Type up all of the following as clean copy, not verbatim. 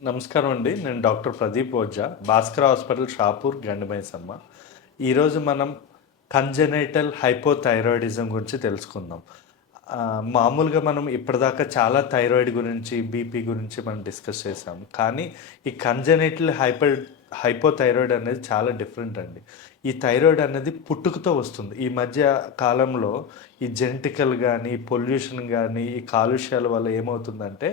నమస్కారం అండి. నేను డాక్టర్ ప్రదీప్ ఓజా, భాస్కర్ హాస్పిటల్, షాపూర్, గండిమైసమ్మ. ఈరోజు మనం కంజెనైటల్ హైపోథైరాయిడిజం గురించి తెలుసుకుందాం. మామూలుగా మనం ఇప్పటిదాకా చాలా థైరాయిడ్ గురించి, బీపీ గురించి మనం డిస్కస్ చేసాము. కానీ ఈ కంజెనైటల్ హైపోథైరాయిడ్ అనేది చాలా డిఫరెంట్ అండి. ఈ థైరాయిడ్ అనేది పుట్టుకతో వస్తుంది. ఈ మధ్య కాలంలో ఈ జెనెటికల్ కానీ, పొల్యూషన్ కానీ, ఈ కాలుష్యాల వల్ల ఏమవుతుందంటే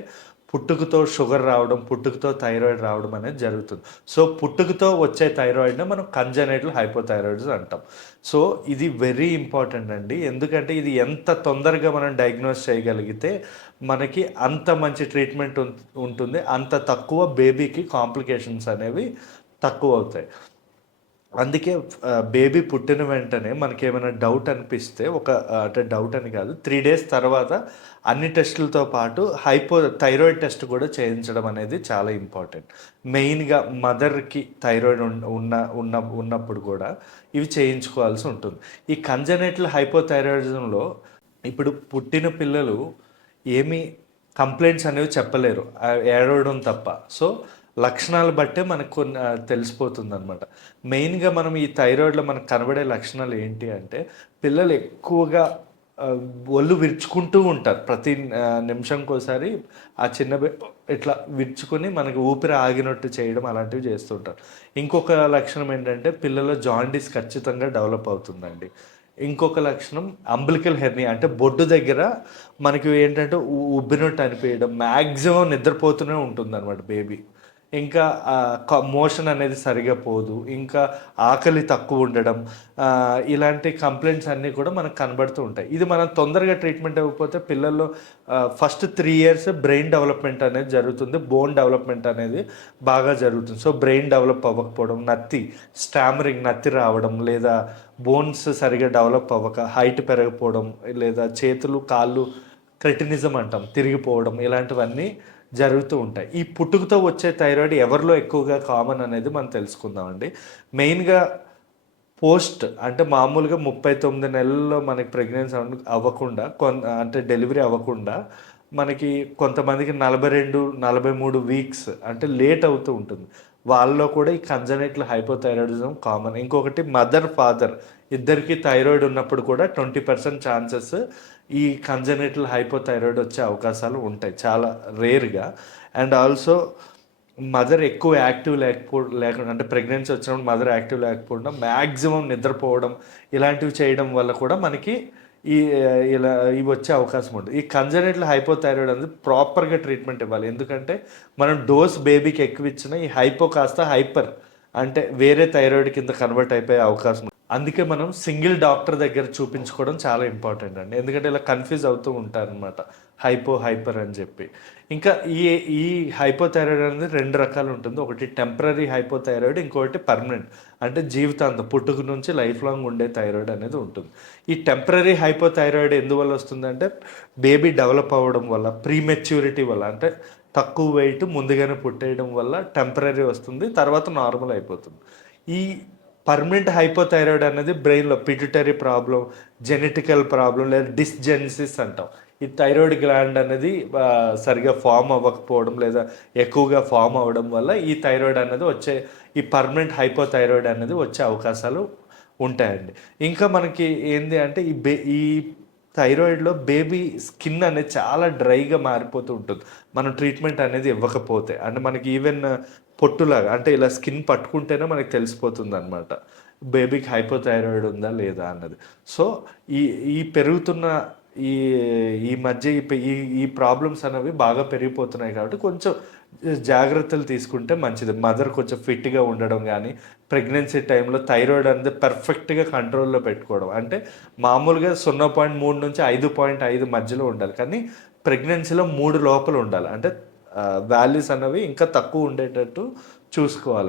పుట్టుకతో షుగర్ రావడం, పుట్టుకతో థైరాయిడ్ రావడం అనేది జరుగుతుంది. సో, పుట్టుకతో వచ్చే థైరాయిడ్‌ని మనం కంజనైటల్ హైపోథైరాయిడిజం అంటాం. సో, ఇది వెరీ ఇంపార్టెంట్ అండి. ఎందుకంటే ఇది ఎంత తొందరగా మనం డయాగ్నోస్ చేయగలిగితే మనకి అంత మంచి ట్రీట్మెంట్ ఉంటుంది. అంత తక్కువ బేబీకి కాంప్లికేషన్స్ అనేవి తక్కువవుతాయి. అందుకే బేబీ పుట్టిన వెంటనే మనకేమైనా డౌట్ అనిపిస్తే అంటే డౌట్ అని కాదు, 3 డేస్ తర్వాత అన్ని టెస్టులతో పాటు థైరాయిడ్ టెస్ట్ కూడా చేయించడం అనేది చాలా ఇంపార్టెంట్. మెయిన్‌గా మదర్‌కి థైరాయిడ్ ఉన్నప్పుడు కూడా ఇవి చేయించుకోవాల్సి ఉంటుంది. ఈ కంజనైటల్ హైపోథైరాయిడిజంలో ఇప్పుడు పుట్టిన పిల్లలు ఏమీ కంప్లైంట్స్ అనేవి చెప్పలేరు, ఏడవడం తప్ప. సో, లక్షణాలు బట్టే మనకు కొన్ని తెలిసిపోతుందనమాట. మెయిన్‌గా మనం ఈ థైరాయిడ్‌లో మనకు కనబడే లక్షణాలు ఏంటి అంటే, పిల్లలు ఎక్కువగా ఒళ్ళు విరుచుకుంటూ ఉంటారు. ప్రతి నిమిషంకోసారి ఆ చిన్న ఇట్లా విరుచుకొని మనకి ఊపిరి ఆగినట్టు చేయడం అలాంటివి చేస్తుంటారు. ఇంకొక లక్షణం ఏంటంటే, పిల్లల జాండీస్ ఖచ్చితంగా డెవలప్ అవుతుందండి. ఇంకొక లక్షణం అంబిలికల్ హెర్నియా, అంటే బొడ్డు దగ్గర మనకి ఏంటంటే ఉబ్బినట్టు అనిపించడం, మ్యాక్సిమం నిద్రపోతూనే ఉంటుందన్నమాట బేబీ. ఇంకా మోషన్ అనేది సరిగా పోదు, ఇంకా ఆకలి తక్కువ ఉండడం, ఇలాంటి కంప్లైంట్స్ అన్నీ కూడా మనకు కనబడుతూ ఉంటాయి. ఇది మనం తొందరగా ట్రీట్మెంట్ ఇవ్వకపోతే పిల్లల్లో ఫస్ట్ 3 ఇయర్స్ బ్రెయిన్ డెవలప్మెంట్ అనేది జరుగుతుంది, బోన్ డెవలప్మెంట్ అనేది బాగా జరుగుతుంది. సో, బ్రెయిన్ డెవలప్ అవ్వకపోవడం, స్టామరింగ్, నత్తి రావడం, లేదా బోన్స్ సరిగా డెవలప్ అవ్వక హైట్ పెరగకపోవడం, లేదా చేతులు కాళ్ళు క్రెటినిజం అంటాం, తిరిగిపోవడం, ఇలాంటివన్నీ జరుగుతూ ఉంటాయి. ఈ పుట్టుకతో వచ్చే థైరాయిడ్ ఎవరిలో ఎక్కువగా కామన్ అనేది మనం తెలుసుకుందామండి. మెయిన్‌గా అంటే మామూలుగా 39 నెలల్లో మనకి ప్రెగ్నెన్సీ అవ్వకుండా అంటే డెలివరీ అవ్వకుండా మనకి కొంతమందికి 42, 43 వీక్స్ అంటే లేట్ అవుతూ ఉంటుంది. వాళ్ళలో కూడా ఈ కంజనైటల్ హైపోథైరాయిడిజం కామన్. ఇంకొకటి మదర్, ఫాదర్ ఇద్దరికీ థైరాయిడ్ ఉన్నప్పుడు కూడా 20% ఛాన్సెస్ ఈ కంజనైటల్ హైపోథైరాయిడ్ వచ్చే అవకాశాలు ఉంటాయి, చాలా రేర్‌గా. అండ్ ఆల్సో మదర్ ఎక్కువ యాక్టివ్ లేకుండా, అంటే ప్రెగ్నెన్సీ వచ్చినప్పుడు మదర్ యాక్టివ్ లేకపోవడం, మ్యాక్సిమం నిద్రపోవడం, ఇలాంటివి చేయడం వల్ల కూడా మనకి ఇవి వచ్చే అవకాశం ఉంటుంది. ఈ కంజనైటల్ హైపోథైరాయిడ్ అనేది ప్రాపర్‌గా ట్రీట్మెంట్ ఇవ్వాలి. ఎందుకంటే మనం డోస్ బేబీకి ఎక్కువ ఇచ్చినా ఈ హైపో కాస్త హైపర్, అంటే వేరే థైరాయిడ్ కింద కన్వర్ట్ అయిపోయే అవకాశం ఉంది. అందుకే మనం సింగిల్ డాక్టర్ దగ్గర చూపించుకోవడం చాలా ఇంపార్టెంట్ అండి. ఎందుకంటే ఇలా కన్ఫ్యూజ్ అవుతూ ఉంటారనమాట, హైపర్ అని చెప్పి. ఇంకా ఈ హైపోథైరాయిడ్ అనేది 2 రకాలు ఉంటుంది. ఒకటి టెంపరరీ హైపోథైరాయిడ్, ఇంకొకటి పర్మనెంట్, అంటే జీవితాంతం పుట్టుక నుంచి లైఫ్ లాంగ్ ఉండే థైరాయిడ్ అనేది ఉంటుంది. ఈ టెంపరరీ హైపోథైరాయిడ్ ఎందువల్ల వస్తుందంటే, బేబీ డెవలప్ అవ్వడం వల్ల, ప్రీమెచ్యూరిటీ వల్ల, అంటే తక్కువ వెయిట్ ముందుగానే పుట్టేయడం వల్ల టెంపరరీ వస్తుంది, తర్వాత నార్మల్ అయిపోతుంది. ఈ పర్మనెంట్ హైపోథైరాయిడ్ అనేది బ్రెయిన్లో పిట్యూటరీ ప్రాబ్లం, జెనెటికల్ ప్రాబ్లం, లేదా డిస్జెనిసిస్ అంటాం. ఈ థైరాయిడ్ గ్లాండ్ అనేది సరిగా ఫామ్ అవ్వకపోవడం, లేదా ఎక్కువగా ఫామ్ అవ్వడం వల్ల ఈ థైరాయిడ్ అనేది ఈ పర్మనెంట్ హైపోథైరాయిడ్ అనేది వచ్చే అవకాశాలు ఉంటాయండి. ఇంకా మనకి ఏంది అంటే ఈ థైరాయిడ్లో బేబీ స్కిన్ అనేది చాలా డ్రైగా మారిపోతూ ఉంటుంది మనం ట్రీట్మెంట్ అనేది ఇవ్వకపోతే. అంటే మనకి ఈవెన్ పొట్టులాగా, అంటే ఇలా స్కిన్ పట్టుకుంటేనే మనకి తెలిసిపోతుంది అనమాట బేబీకి హైపోథైరాయిడ్ ఉందా లేదా అన్నది. సో, ఈ ఈ పెరుగుతున్న ఈ ఈ మధ్య ఈ ప్రాబ్లమ్స్ అనేవి బాగా పెరిగిపోతున్నాయి కాబట్టి కొంచెం జాగ్రత్తలు తీసుకుంటే మంచిది. మదర్ కొంచెం ఫిట్గా ఉండడం కానీ, ప్రెగ్నెన్సీ టైంలో థైరాయిడ్ అనేది పర్ఫెక్ట్గా కంట్రోల్లో పెట్టుకోవడం. అంటే మామూలుగా 0.3 నుంచి 5.5 మధ్యలో ఉండాలి, కానీ ప్రెగ్నెన్సీలో 3 లోపల ఉండాలి. అంటే వాల్యూస్ అనేవి ఇంకా తక్కువ ఉండేటట్టు చూసుకోవాలి.